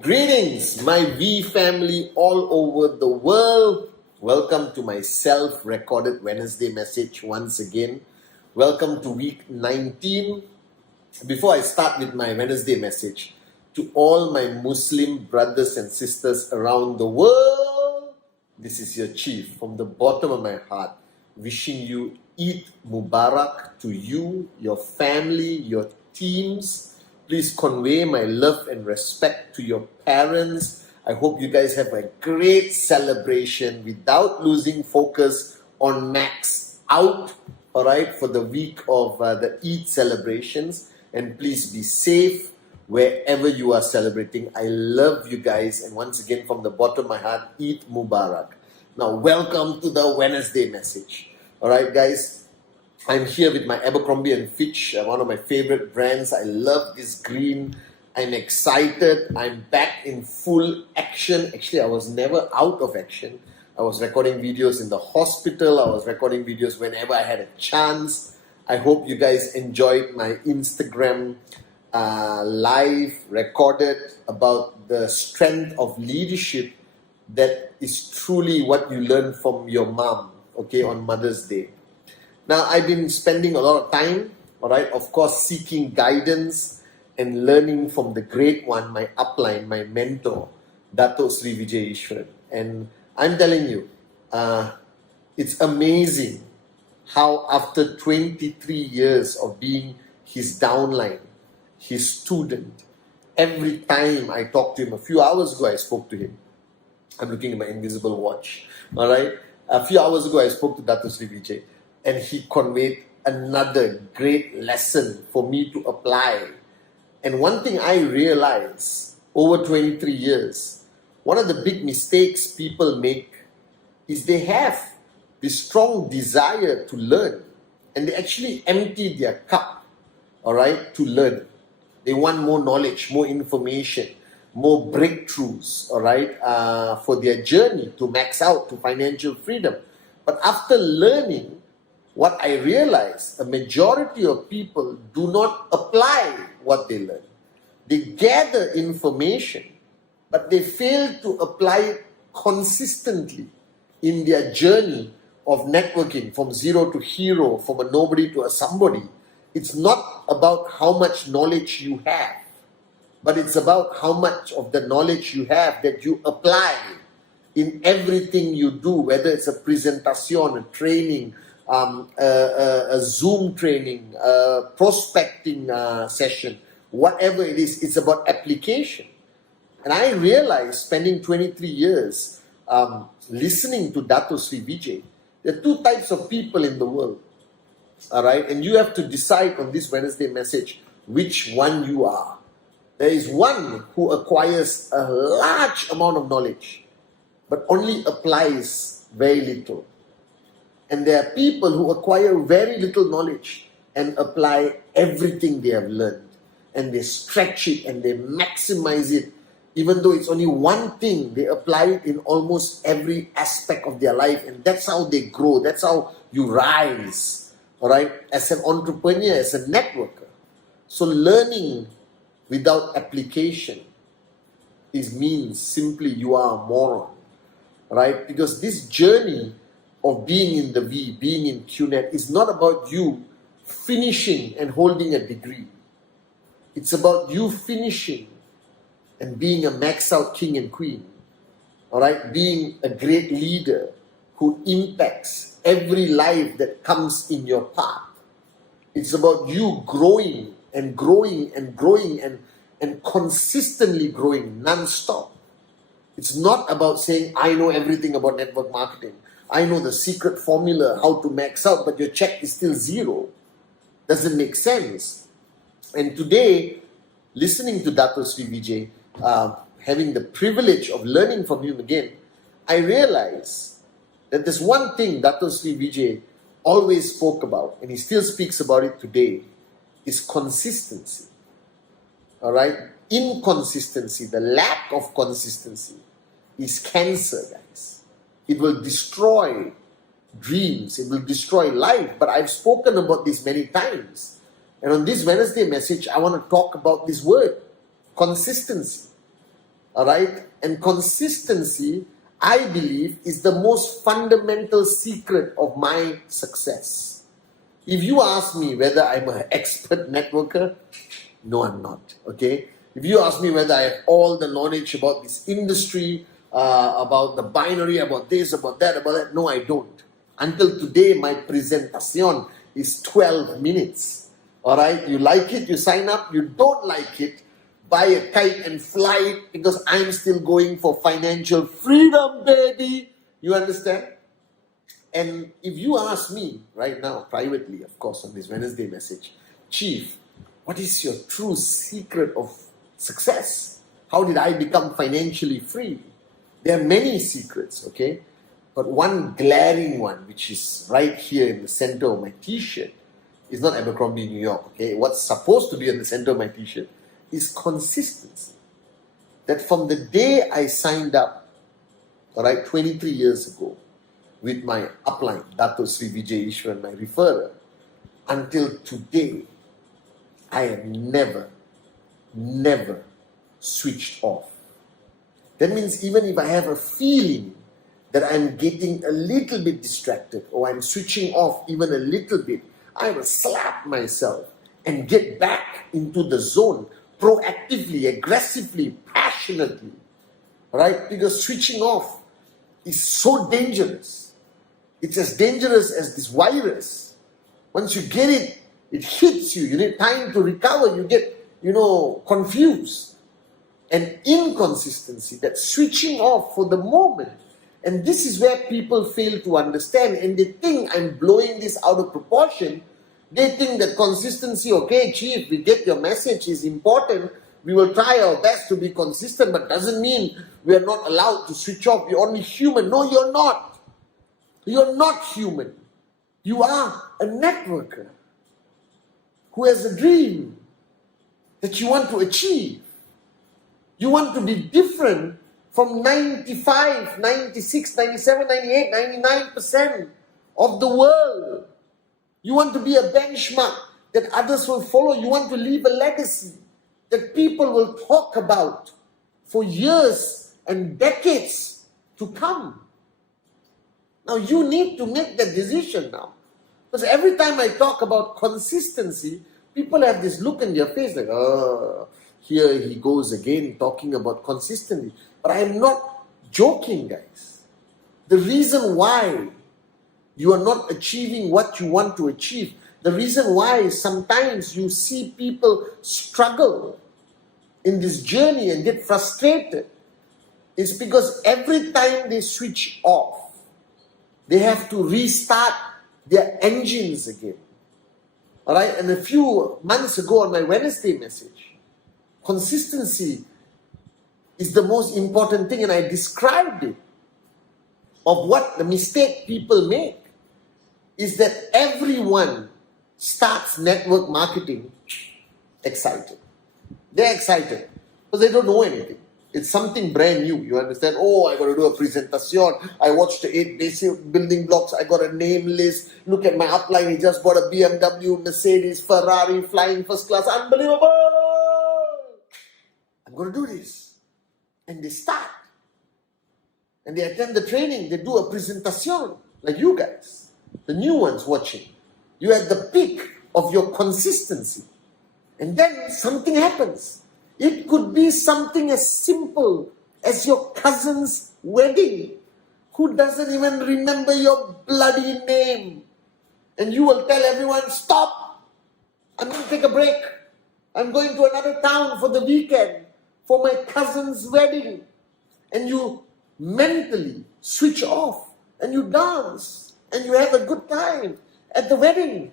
Greetings, my V family all over the world. Welcome to my self-recorded Wednesday message once again. Welcome to week 19. Before I start with my Wednesday message, to all my Muslim brothers and sisters around the world, this is your chief from the bottom of my heart, wishing you Eid Mubarak to you, your family, your teams. Please convey my love and respect to your parents. I hope you guys have a great celebration without losing focus on Max out, all right, for the week of the Eid celebrations. And please be safe wherever you are celebrating. I love you guys. And once again, from the bottom of my heart, Eid Mubarak. Now, welcome to the Wednesday message. All right, guys. I'm here with my Abercrombie & Fitch, one of my favorite brands. I love this green. I'm excited. I'm back in full action. Actually, I was never out of action. I was recording videos in the hospital. I was recording videos whenever I had a chance. I hope you guys enjoyed my Instagram live recorded about the strength of leadership that is truly what you learn from your mom, okay, on Mother's Day. Now, I've been spending a lot of time, all right, of course, seeking guidance and learning from the great one, my upline, my mentor, Dato Sri Vijay Ishwaran. And I'm telling you, it's amazing how after 23 years of being his downline, his student, every time I talk to him, a few hours ago I spoke to him. I'm looking at my invisible watch, all right? A few hours ago I spoke to Dato Sri Vijay. And he conveyed another great lesson for me to apply. And one thing I realized over 23 years, one of the big mistakes people make is they have this strong desire to learn. And they actually empty their cup, all right, to learn. They want more knowledge, more information, more breakthroughs, all right, for their journey to max out to financial freedom. But after learning, what I realized, a majority of people do not apply what they learn. They gather information, but they fail to apply it consistently in their journey of networking from zero to hero, from a nobody to a somebody. It's not about how much knowledge you have, but it's about how much of the knowledge you have that you apply in everything you do, whether it's a presentation, a training, a Zoom training, prospecting session, whatever it is, it's about application. And I realized, spending 23 years listening to Dato Sri Vijay, there are two types of people in the world, all right? And you have to decide on this Wednesday message which one you are. There is one who acquires a large amount of knowledge, but only applies very little. And there are people who acquire very little knowledge and apply everything they have learned. And they stretch it and they maximize it. Even though it's only one thing, they apply it in almost every aspect of their life. And that's how they grow. That's how you rise, all right, as an entrepreneur, as a networker. So learning without application means simply you are a moron, right? Because this journey of being in the V, being in QNet, is not about you finishing and holding a degree. It's about you finishing and being a max out king and queen, all right? Being a great leader who impacts every life that comes in your path. It's about you growing and growing and growing and consistently growing non-stop. It's not about saying, I know everything about network marketing. I know the secret formula, how to max out, but your check is still zero. doesn't make sense. And today, listening to Dato Sri Vijay, having the privilege of learning from him again, I realize that there's one thing Dato Sri Vijay always spoke about, and he still speaks about it today, is consistency. All right? Inconsistency, the lack of consistency, is cancer, guys. It will destroy dreams, it will destroy life. But I've spoken about this many times. And on this Wednesday message, I want to talk about this word, consistency. All right? And consistency, I believe, is the most fundamental secret of my success. If you ask me whether I'm an expert networker, no, I'm not. Okay? If you ask me whether I have all the knowledge about this industry, about the binary, about this, about that, no, I don't. Until today, my presentation is 12 minutes. All right? You like it, you sign up. You don't like it, buy a kite and fly it, because I'm still going for financial freedom, baby. You understand? And if you ask me right now, privately, of course, on this Wednesday message, Chief, what is your true secret of success? How did I become financially free? There are many secrets, okay? But one glaring one, which is right here in the center of my t-shirt, is not Abercrombie, New York, okay? What's supposed to be in the center of my t-shirt is consistency. That from the day I signed up, all right, 23 years ago, with my upline, Dato Sri Vijay Ishwan, my referrer, until today, I have never switched off. That means even if I have a feeling that I'm getting a little bit distracted or I'm switching off even a little bit, I will slap myself and get back into the zone proactively, aggressively, passionately. Right? Because switching off is so dangerous. It's as dangerous as this virus. Once you get it, it hits you. You need time to recover. You get, confused. And inconsistency, that switching off for the moment. And this is where people fail to understand. And they think I'm blowing this out of proportion. They think that consistency, okay, Chief, we get your message, is important. We will try our best to be consistent, but doesn't mean we are not allowed to switch off. You're only human. No, you're not. You're not human. You are a networker who has a dream that you want to achieve. You want to be different from 95, 96, 97, 98, 99% of the world. You want to be a benchmark that others will follow. You want to leave a legacy that people will talk about for years and decades to come. Now you need to make that decision now. Because every time I talk about consistency, people have this look in their face like, oh, here he goes again talking about consistency. But I am not joking, guys. The reason why you are not achieving what you want to achieve, the reason why sometimes you see people struggle in this journey and get frustrated, is because every time they switch off, they have to restart their engines again. All right? And a few months ago on my Wednesday message, consistency is the most important thing, and I described it, of what the mistake people make is that everyone starts network marketing excited. They're excited because they don't know anything. It's something brand new. You understand? Oh, I got to do a presentation. I watched the 8 basic building blocks. I got a name list. Look at my upline. He just bought a BMW, Mercedes, Ferrari, flying first class. Unbelievable! I'm going to do this. And they start. And they attend the training. They do a presentation. Like you guys. The new ones watching. You're at the peak of your consistency. And then something happens. It could be something as simple as your cousin's wedding, who doesn't even remember your bloody name. And you will tell everyone, stop, I'm going to take a break. I'm going to another town for the weekend for my cousin's wedding. And you mentally switch off and you dance and you have a good time at the wedding.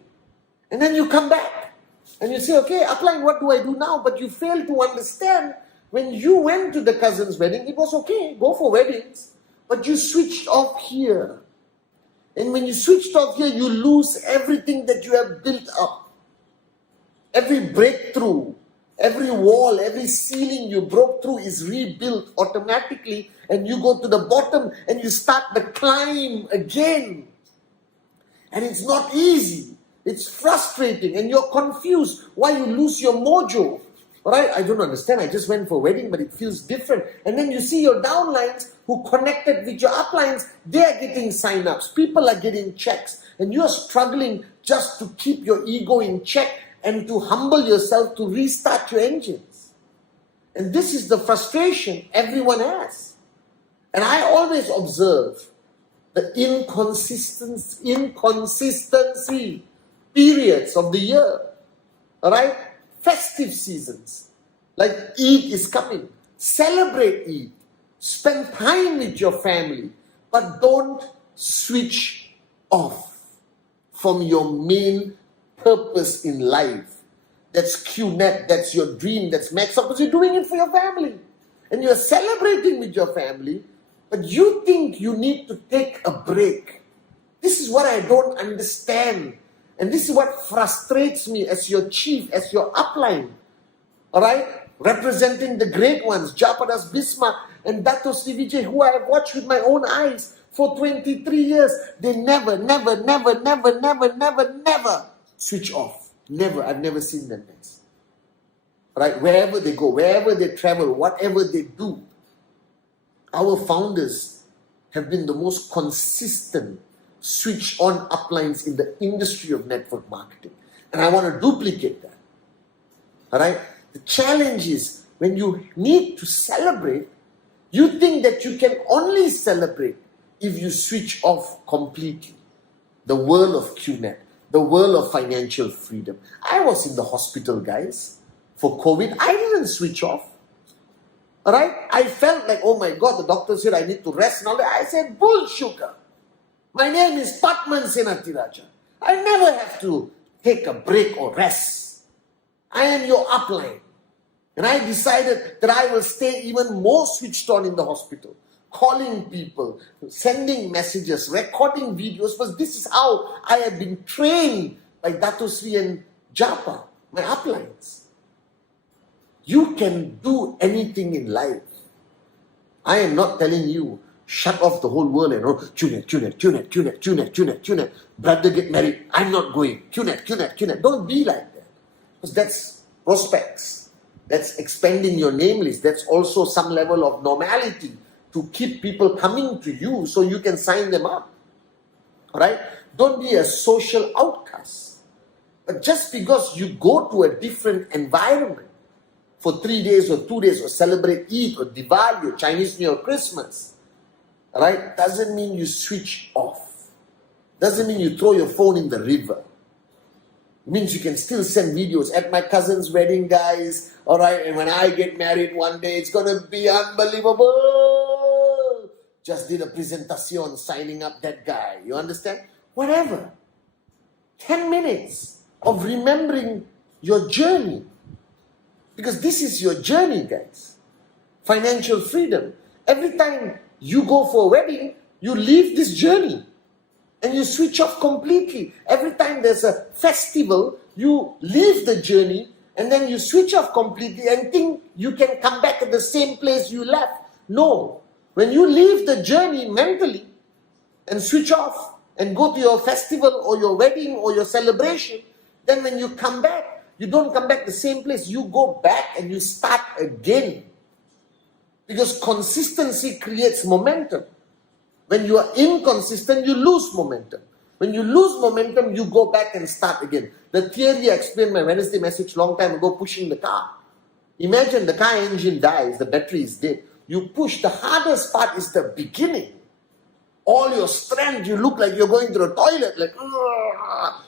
And then you come back and you say, okay, upline, what do I do now? But you fail to understand when you went to the cousin's wedding, it was okay, go for weddings. But you switched off here. And when you switched off here, you lose everything that you have built up. Every breakthrough, every wall, every ceiling you broke through is rebuilt automatically, and you go to the bottom and you start the climb again. And it's not easy. It's frustrating and you're confused why you lose your mojo. Right? I don't understand. I just went for a wedding, but it feels different. And then you see your downlines who connected with your uplines, they are getting sign-ups. People are getting checks. And you are struggling just to keep your ego in check and to humble yourself to restart your engines. And this is the frustration everyone has. And I always observe the inconsistency periods of the year. Alright? Festive seasons. Like Eid is coming. Celebrate Eid. Spend time with your family. But don't switch off from your main purpose in life. That's QNet, that's your dream, that's Max Up, because you're doing it for your family. And you're celebrating with your family, but you think you need to take a break. This is what I don't understand. And this is what frustrates me as your chief, as your upline. Alright? Representing the great ones, Japadas Bismarck and Dato Sri Vijay, who I have watched with my own eyes for 23 years. They never switch off. Never. I've never seen them guys. Right? Wherever they go, wherever they travel, whatever they do, our founders have been the most consistent switch on uplines in the industry of network marketing. And I want to duplicate that. Alright? The challenge is when you need to celebrate, you think that you can only celebrate if you switch off completely. The world of QNet, the world of financial freedom. I was in the hospital, guys, for COVID. I didn't switch off. Alright? I felt like, oh my God, the doctor said I need to rest and all that. I said, bull sugar. My name is Patman Senathirajah. I never have to take a break or rest. I am your upline. And I decided that I will stay even more switched on in the hospital. Calling people, sending messages, recording videos, because this is how I have been trained by Dato Sri and Japa, my uplines. You can do anything in life. I am not telling you, shut off the whole world and QNet. Brother get married, I'm not going. QNet. Don't be like that. Because that's prospects. That's expanding your name list. That's also some level of normality to keep people coming to you so you can sign them up. Alright? Don't be a social outcast. But just because you go to a different environment for 3 days or 2 days or celebrate Eid or Diwali or Chinese New Year or Christmas, right? Doesn't mean you switch off. Doesn't mean you throw your phone in the river. It means you can still send videos at my cousin's wedding, guys. Alright, and when I get married one day, it's gonna be unbelievable. Just did a presentation signing up that guy. You understand? Whatever. 10 minutes of remembering your journey. Because this is your journey, guys. Financial freedom. Every time you go for a wedding, you leave this journey. And you switch off completely. Every time there's a festival, you leave the journey and then you switch off completely and think you can come back at the same place you left. No. When you leave the journey mentally and switch off and go to your festival or your wedding or your celebration, then when you come back, you don't come back the same place. You go back and you start again. Because consistency creates momentum. When you are inconsistent, you lose momentum. When you lose momentum, you go back and start again. The theory I explained my Wednesday message long time ago, pushing the car. Imagine the car engine dies, the battery is dead. You push, the hardest part is the beginning. All your strength, you look like you're going to the toilet, like,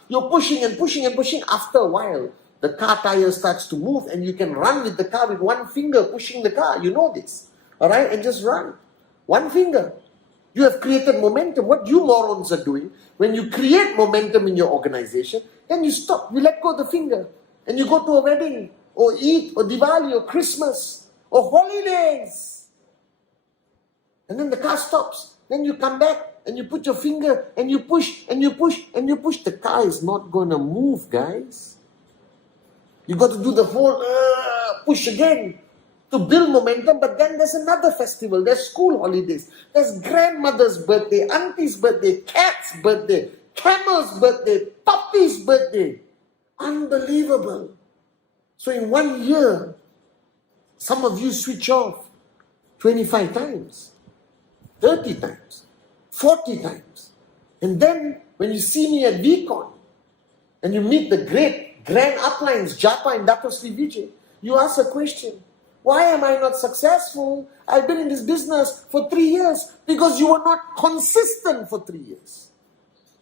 you're pushing and pushing and pushing. After a while, the car tire starts to move and you can run with the car with one finger pushing the car. You know this. Alright? And just run. One finger. You have created momentum. What you morons are doing, when you create momentum in your organization, then you stop, you let go of the finger, and you go to a wedding, or Eid, or Diwali, or Christmas, or holidays. And then the car stops. Then you come back, and you put your finger, and you push, and you push, and you push. The car is not going to move, guys. You got to do the whole push again to build momentum. But then there's another festival. There's school holidays. There's grandmother's birthday, auntie's birthday, cat's birthday, camel's birthday, puppy's birthday. Unbelievable. So in 1 year, some of you switch off 25 times, 30 times, 40 times. And then when you see me at VCon and you meet the great grand uplines, Japa and Dato Sri Vijay, you ask a question. Why am I not successful? I've been in this business for 3 years. Because you were not consistent for 3 years.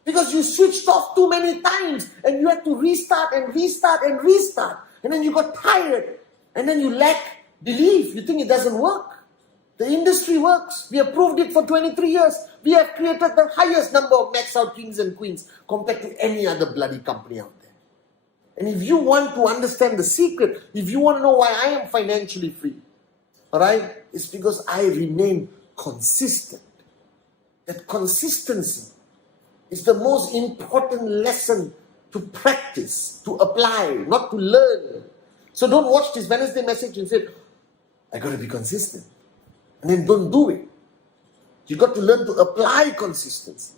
Because you switched off too many times and you had to restart and restart and restart. And then you got tired. And then you lack belief. You think it doesn't work. The industry works. We have proved it for 23 years. We have created the highest number of max out kings and queens compared to any other bloody company out there. And if you want to understand the secret, if you want to know why I am financially free, alright, it's because I remain consistent. That consistency is the most important lesson to practice, to apply, not to learn. So don't watch this Wednesday message and say, I got to be consistent. And then don't do it. You got to learn to apply consistency.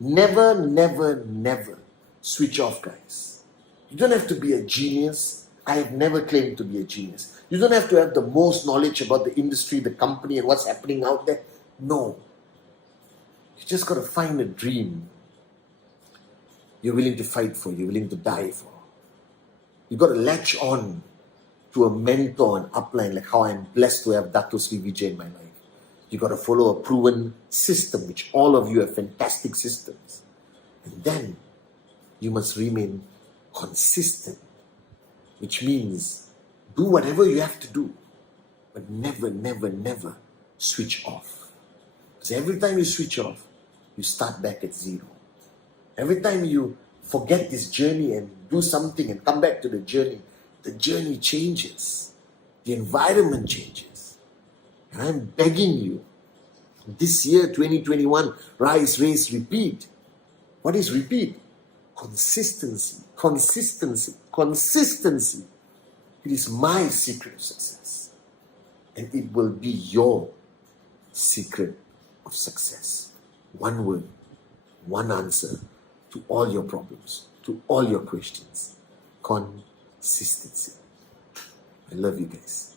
Never, never, never switch off, guys. You don't have to be a genius. I have never claimed to be a genius. You don't have to have the most knowledge about the industry, the company, and what's happening out there. No. You just got to find a dream you're willing to fight for, you're willing to die for. You got to latch on to a mentor and upline, like how I'm blessed to have Dato Sri Vijay in my life. You got to follow a proven system, which all of you have fantastic systems. And then you must remain consistent, which means do whatever you have to do, but never, never, never switch off. Because every time you switch off, you start back at zero. Every time you forget this journey and do something and come back to the journey changes. The environment changes. And I'm begging you, this year, 2021, rise, raise, repeat. What is repeat? Consistency, consistency, consistency. It is my secret of success. And it will be your secret of success. One word, one answer to all your problems, to all your questions. Consistency. I love you guys.